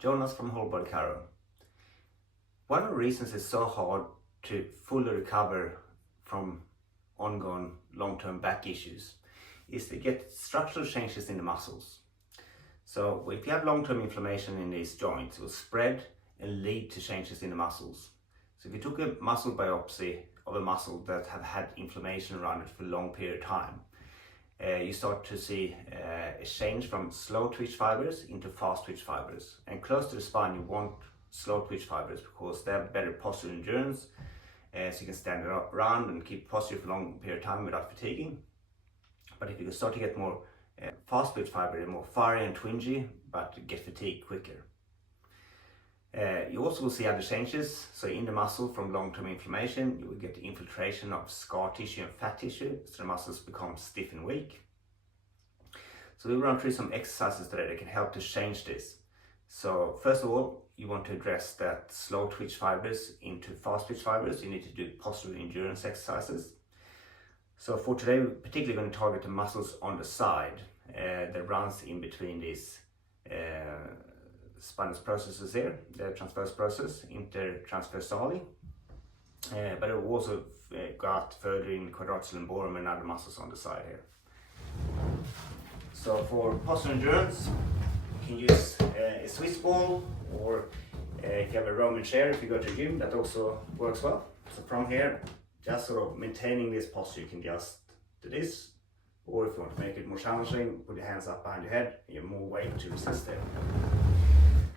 Jonas from Whole Body Chiro. One of the reasons it's so hard to fully recover from ongoing long-term back issues is to get structural changes in the muscles. So if you have long-term inflammation in these joints, it will spread and lead to changes in the muscles. So if you took a muscle biopsy of a muscle that have had inflammation around it for a long period of time, you start to see a change from slow twitch fibers into fast twitch fibers. And close to the spine you want slow twitch fibers because they have better postural endurance, so you can stand around and keep posture for a long period of time without fatiguing. But if you can start to get more fast twitch fiber, they're more fiery and twingy, but get fatigued quicker. You also will see other changes. So in the muscle from long-term inflammation, you will get the infiltration of scar tissue and fat tissue, so the muscles become stiff and weak. So we'll run through some exercises today that can help to change this. So first of all, you want to address that slow twitch fibers into fast twitch fibers. You need to do postural endurance exercises. So for today, we're particularly going to target the muscles on the side that runs in between these spinal processes here, the transverse process, intertransversally, but it will also go out further in quadratus lumborum and other muscles on the side here. So for postural endurance, you can use a Swiss ball, or if you have a Roman chair, if you go to a gym, that also works well. So from here, just sort of maintaining this posture, you can just do this, or if you want to make it more challenging, put your hands up behind your head, you have more weight to resist there.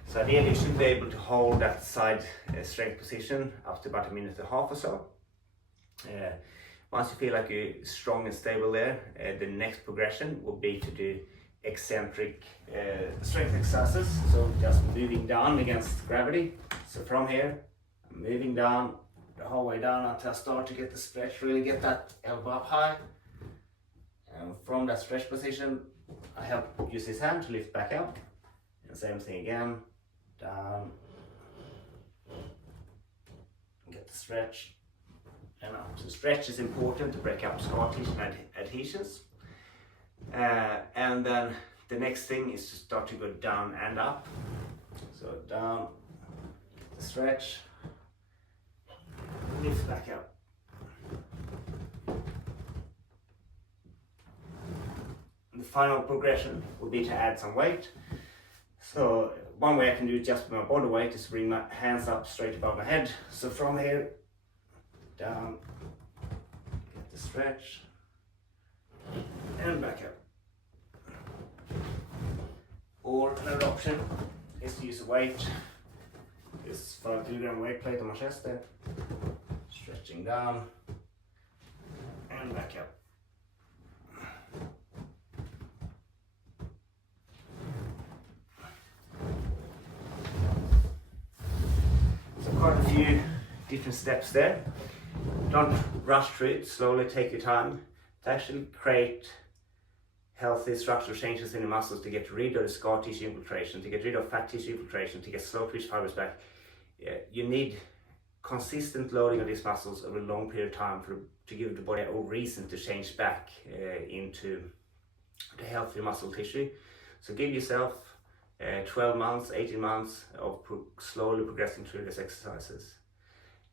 So ideally you should be able to hold that side strength position up to about 1.5 minutes or so. Once you feel like you're strong and stable there, the next progression will be to do eccentric strength exercises. So just moving down against gravity. So from here, I'm moving down the whole way down until I start to get the stretch, really get that elbow up high. And from that stretch position, I help use this hand to lift back up. And same thing again. Down, get the stretch, and up. So stretch is important to break up scar tissue and adhesions. And then the next thing is to start to go down and up. So down, get the stretch, lift back up. And the final progression will be to add some weight. So one way I can do it just with my body weight is bring my hands up straight above my head. So from here, down, get the stretch, and back up. Or another option is to use a weight. This 5 kg weight plate on my chest there. Stretching down, and back up. Quite a few different steps there. Don't rush through it, slowly take your time to actually create healthy structural changes in the muscles to get rid of the scar tissue infiltration, to get rid of fat tissue infiltration, to get slow twitch fibers back. You need consistent loading of these muscles over a long period of time to give the body a reason to change back into the healthy muscle tissue. So give yourself 12 months, 18 months of slowly progressing through these exercises.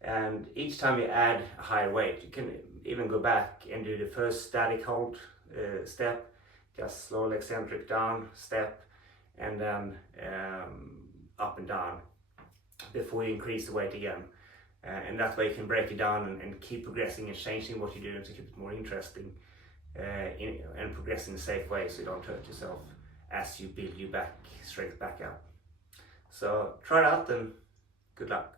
And each time you add a higher weight, you can even go back and do the first static hold step, just slowly eccentric down step, and then up and down before you increase the weight again. And that way you can break it down and keep progressing and changing what you're doing to keep it more interesting and progress in a safe way so you don't hurt yourself as you build your strength back up. So try it out and good luck.